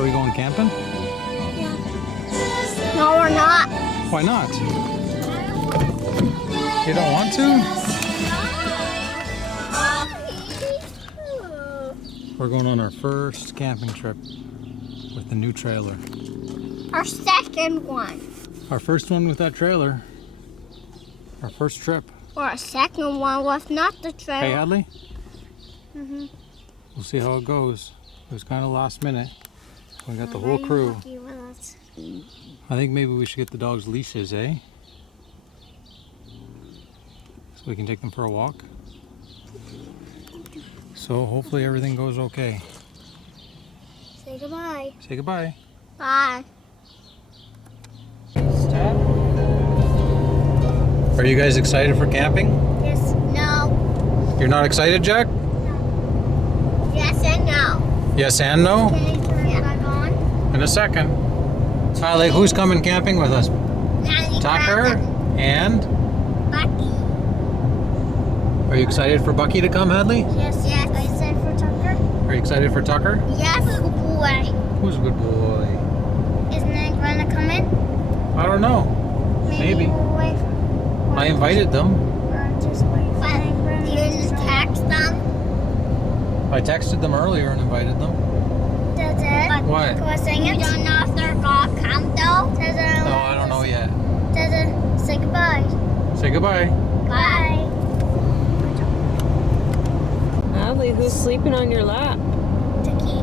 Are we going camping? Yeah. No, we're not. Why not? You don't want to? We're going on our first camping trip with the new trailer. Our second one. Our first one with that trailer. Our first trip. Or our second one was not the Hey, trailer. Hadley? Mm-hmm. We'll see how it goes. It was kind of last minute. We got the whole crew. I think maybe we should get the dogs leashes, eh? So we can take them for a walk. So hopefully everything goes okay. Say goodbye. Say goodbye. Bye. Are you guys excited for camping? Yes. No. You're not excited, Jack? Yes and no. Yes and no? Can you turn it back on? In a second. Hadley, who's coming camping with us? Nanny Tucker Grandma, and... Bucky. Are you excited for Bucky to come, Hadley? Yes. Yes. I said for Tucker. Are you excited for Tucker? Yes. Good boy. Who's a good boy? Isn't Nanny Grandma coming? I don't know. Maybe. We'll wait for I invited them. just wait for Nanny Grandma. You just text them? I texted them earlier and invited them. Does it? What? Can I sing it? You don't know if they're gonna come though? Does it? No, I don't know yet. Does it? Say goodbye. Say goodbye. Bye. Hadley, who's sleeping on your lap? Tiki.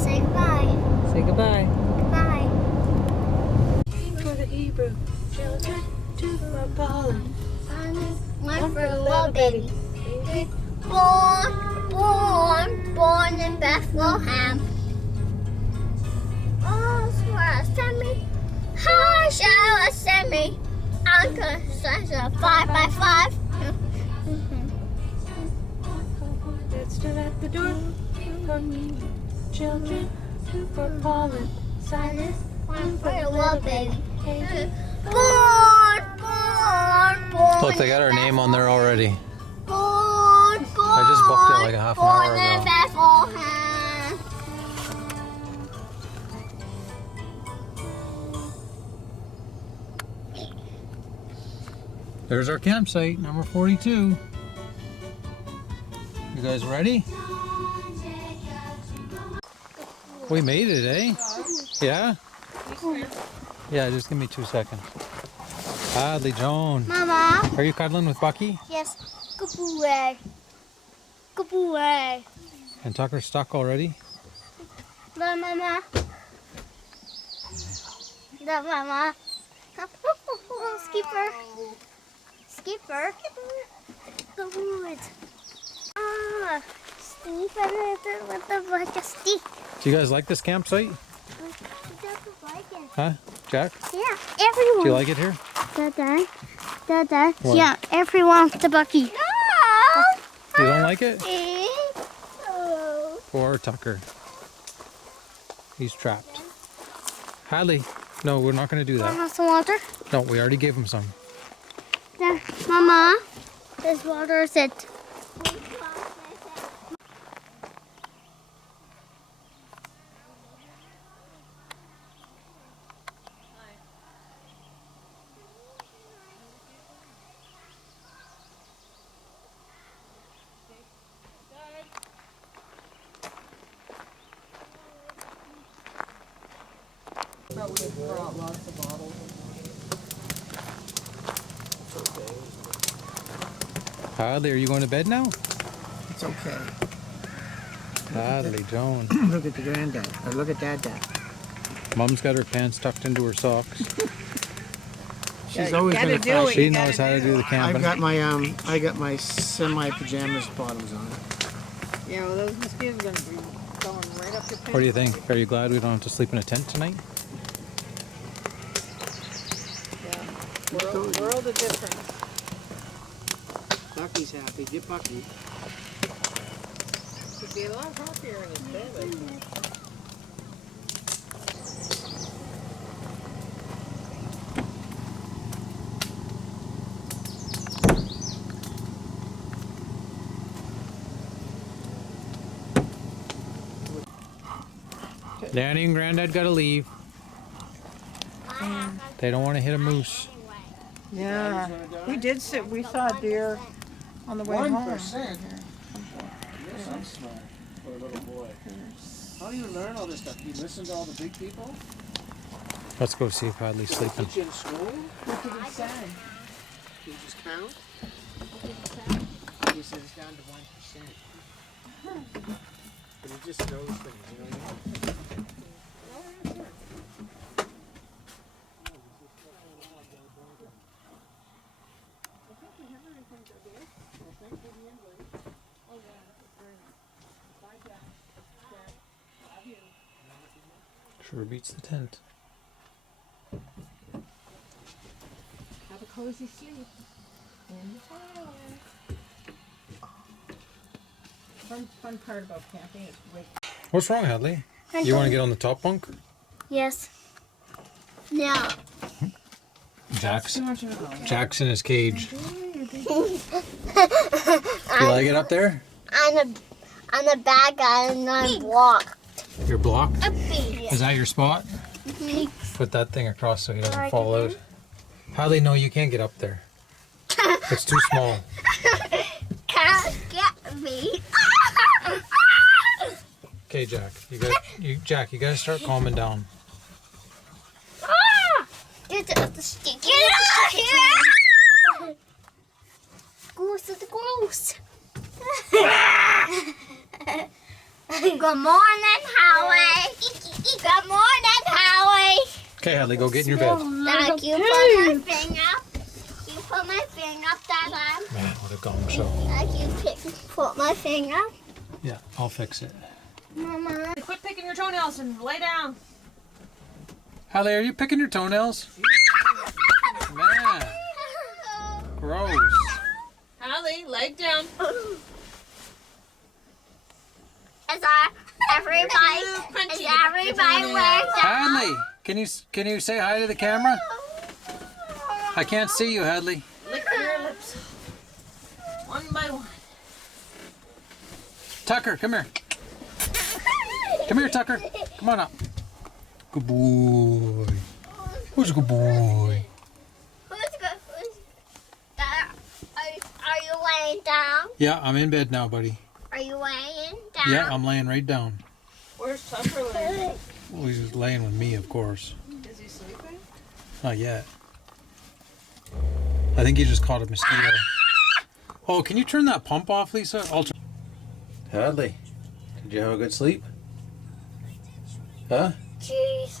Say goodbye. Say goodbye. Goodbye. For the Hebrew children, two for Paula. One for a little baby. Born in Bethlehem. Oh, swear, send me. How shall I send me? Uncle says a 5 by 5. That stood at the door for me. Children, two for Paula. Silas, One for a little baby. Born. Look, they got our name on there already. Born. I just booked it like a half an hour Born in ago. Bethlehem. There's our campsite, number 42. You guys ready? We made it, eh? Yeah? Yeah, just give me 2 seconds. Hadley, Joan. Mama. Are you cuddling with Bucky? Yes. Good boy. Good boy. And Tucker's stuck already? The mama. The mama. Oh, Skipper. Skipper. Good. Ah, Steve with the like a stick. Do you guys like this campsite? He doesn't like it. Huh? Jack? Yeah, everyone. Do you like it here? Dada. Dada. What? Yeah, everyone the Bucky. No. You don't like it? Oh. Poor Tucker. He's trapped. Hadley, no, we're not going to do that. Want some water? No, we already gave him some. There, Mama. This water is it. Hadley, are you going to bed now? It's okay. Hadley, Joan. Look at the granddad. Or look at dad. Mom's got her pants tucked into her socks. She's always gotta gonna do fight. it. She knows how to do the camping. I got my semi pajamas bottoms on. Yeah, well, those mosquitoes are going to be going right up your pants. What do you think? Are you glad we don't have to sleep in a tent tonight? Yeah. World of difference. Bucky's happy. Get Bucky. Could be a lot happier in his bed, I think. Danny and Granddad gotta leave. They don't want to hit a moose. Yeah. We did sit, we saw a deer on the way home. 1%. Yes, I'm smart for a little boy. How do you learn all this stuff? You listen to all the big people? Let's go see if Hadley's sleeping. Teach you in school? What did it say? You just count? He says it's down to 1%. But he just knows things, you know? Sure beats the tent. Have a cozy sleep in the tower. Fun part about camping is wake. What's wrong, Hadley? You want to get on the top bunk? Yes. No. Jack's Too much of it. Jack's in his cage. You like it up there? I'm a bad guy and I'm blocked. You're blocked? A bee. Is that your spot? Put that thing across so he doesn't fall out. Hadley, no, you can't get up there. It's too small. Can't get me. Okay, Jack. You gotta start calming down. Get out of here! Goose is gross. Good morning, Howie. Good morning, Howie. Okay, Hadley, go get in your bed. Dad, you put my finger up. You put my finger up that time. Man, what a gong show. Dad, you put my finger up. Yeah, I'll fix it. Mama. Quit picking your toenails and lay down. Hadley, are you picking your toenails? Man, gross. Hallie, leg down. Is everybody wears Hadley, can you say hi to the camera? I can't see you, Hadley. Lick your lips. One by one. Tucker, come here. Come here, Tucker. Come on up. Good boy. Who's a good boy? Are you laying down? Yeah, I'm in bed now, buddy. Are you laying down? Yeah, I'm laying right down. Where's Tucker laying? Well, he's laying with me, of course. Is he sleeping? Not yet. I think he just caught a mosquito. Oh, can you turn that pump off, Lisa? Hadley, did you have a good sleep? Huh? Jeez.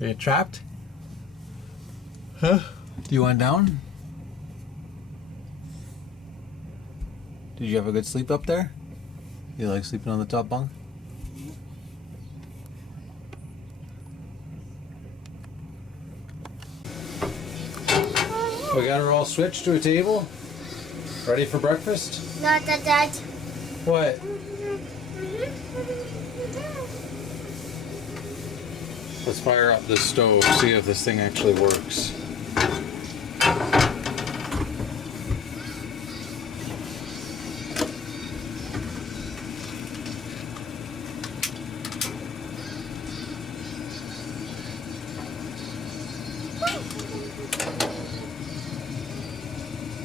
Are you trapped? Huh? Do you want down? Did you have a good sleep up there? You like sleeping on the top bunk? We got her all switched to a table. Ready for breakfast? Not that. What? Let's fire up this stove, see if this thing actually works.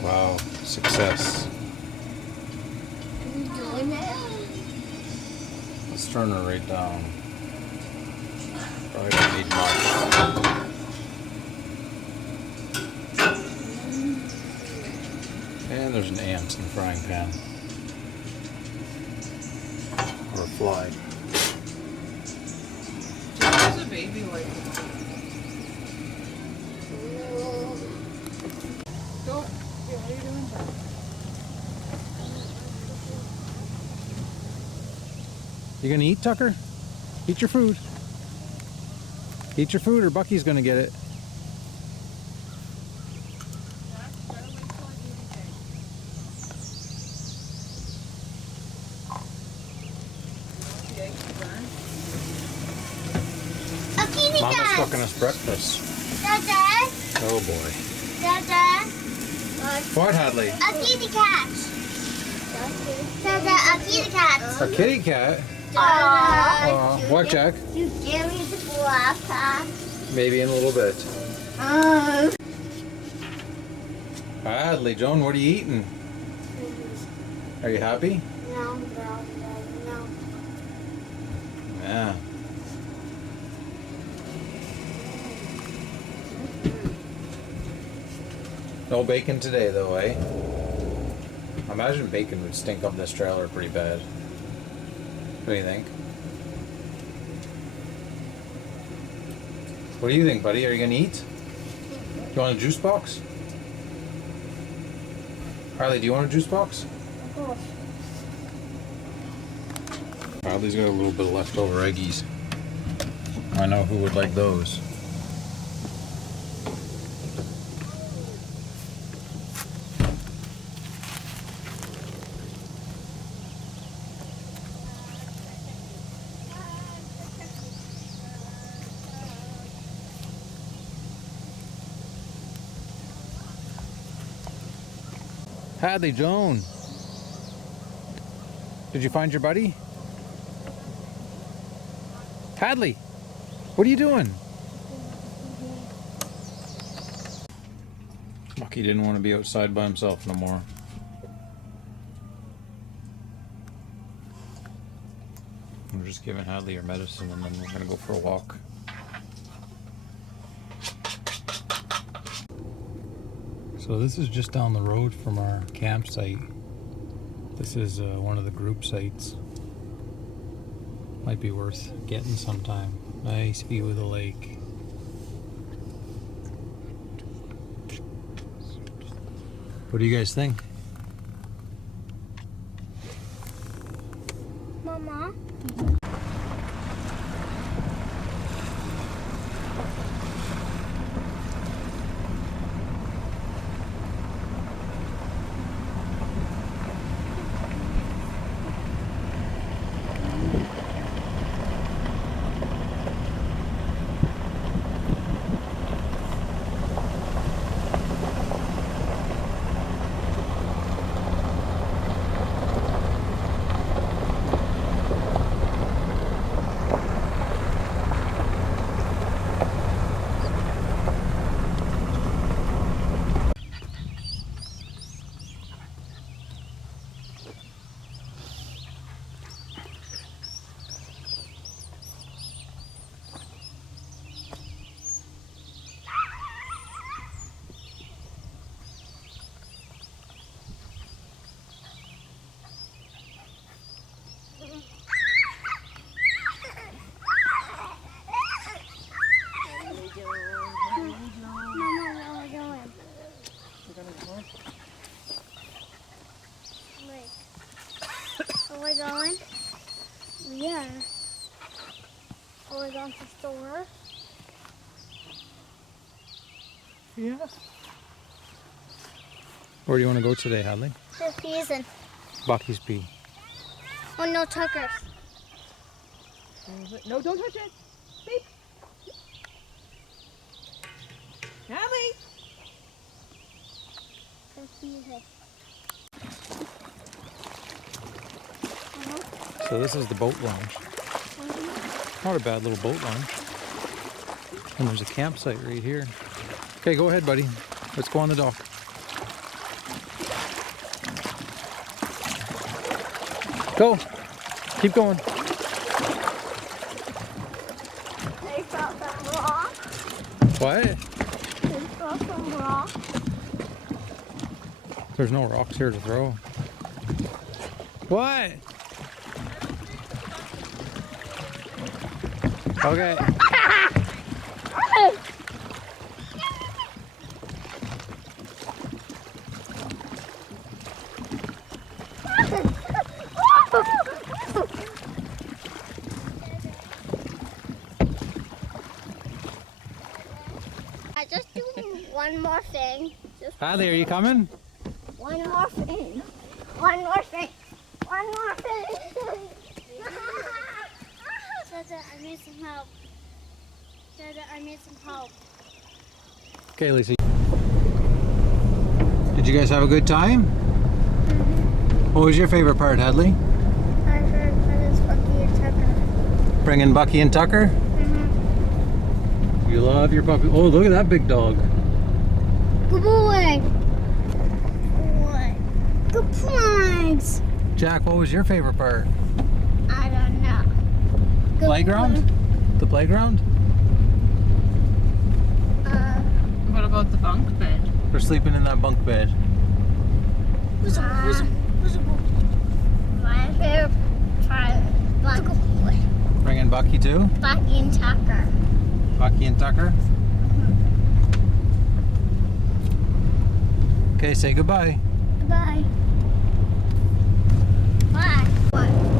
Wow, success. Let's turn her right down. Probably don't need much. And there's an ant in the frying pan. Or a fly. There's a baby like Go. Yeah, what are you doing, Jack? You gonna eat, Tucker? Eat your food. Eat your food or Bucky's gonna get it. Okay, Mama's cooking us breakfast. Dad. Oh boy. Dada, What, Hadley? a kitty cat. Dada, a kitty cat. A kitty cat? Dada, What, Jack? you give me the black cat. Maybe in a little bit. Oh. Hadley, Joan, what are you eating? Are you happy? No. Yeah. No bacon today, though, eh? I imagine bacon would stink up this trailer pretty bad. What do you think? What do you think, buddy? Are you gonna eat? You want a juice box? Harley, do you want a juice box? Of course. Harley's got a little bit of leftover eggies. I know who would like those. Hadley, Joan. Did you find your buddy? Hadley, what are you doing? Bucky didn't want to be outside by himself no more. We're just giving Hadley her medicine and then we're gonna go for a walk. So this is just down the road from our campsite. This is one of the group sites. Might be worth getting sometime. Nice view of the lake. What do you guys think? Mama. Are we going? Yeah. Are we going to the store? Yeah. Where do you want to go today, Hadley? The season. Bucky's Pea. Oh, no tuckers. No, don't touch it. Beep. Hadley. The season. So this is the boat launch. Not a bad little boat launch. And there's a campsite right here. Okay, go ahead, buddy. Let's go on the dock. Go. Keep going. They got some rock. What? They got some rock. There's no rocks here to throw. What? Okay. I just do one more thing. Just Hadley, are you coming? one more thing. One more thing. One more thing. Dada, I need some help. Dada, I need some help. Okay, Lisa. Did you guys have a good time? What was your favorite part, Hadley? My favorite part is Bucky and Tucker. Bringing Bucky and Tucker? You love your puppy. Oh, look at that big dog. Good boy. Good points. Jack, what was your favorite part? I don't know. Good Playground? The playground? What about the bunk bed? We're sleeping in that bunk bed. My favorite part, Bucky. Bringing Bucky too? Bucky and Tucker. Bucky and Tucker? Okay, say goodbye. Goodbye. Bye. What?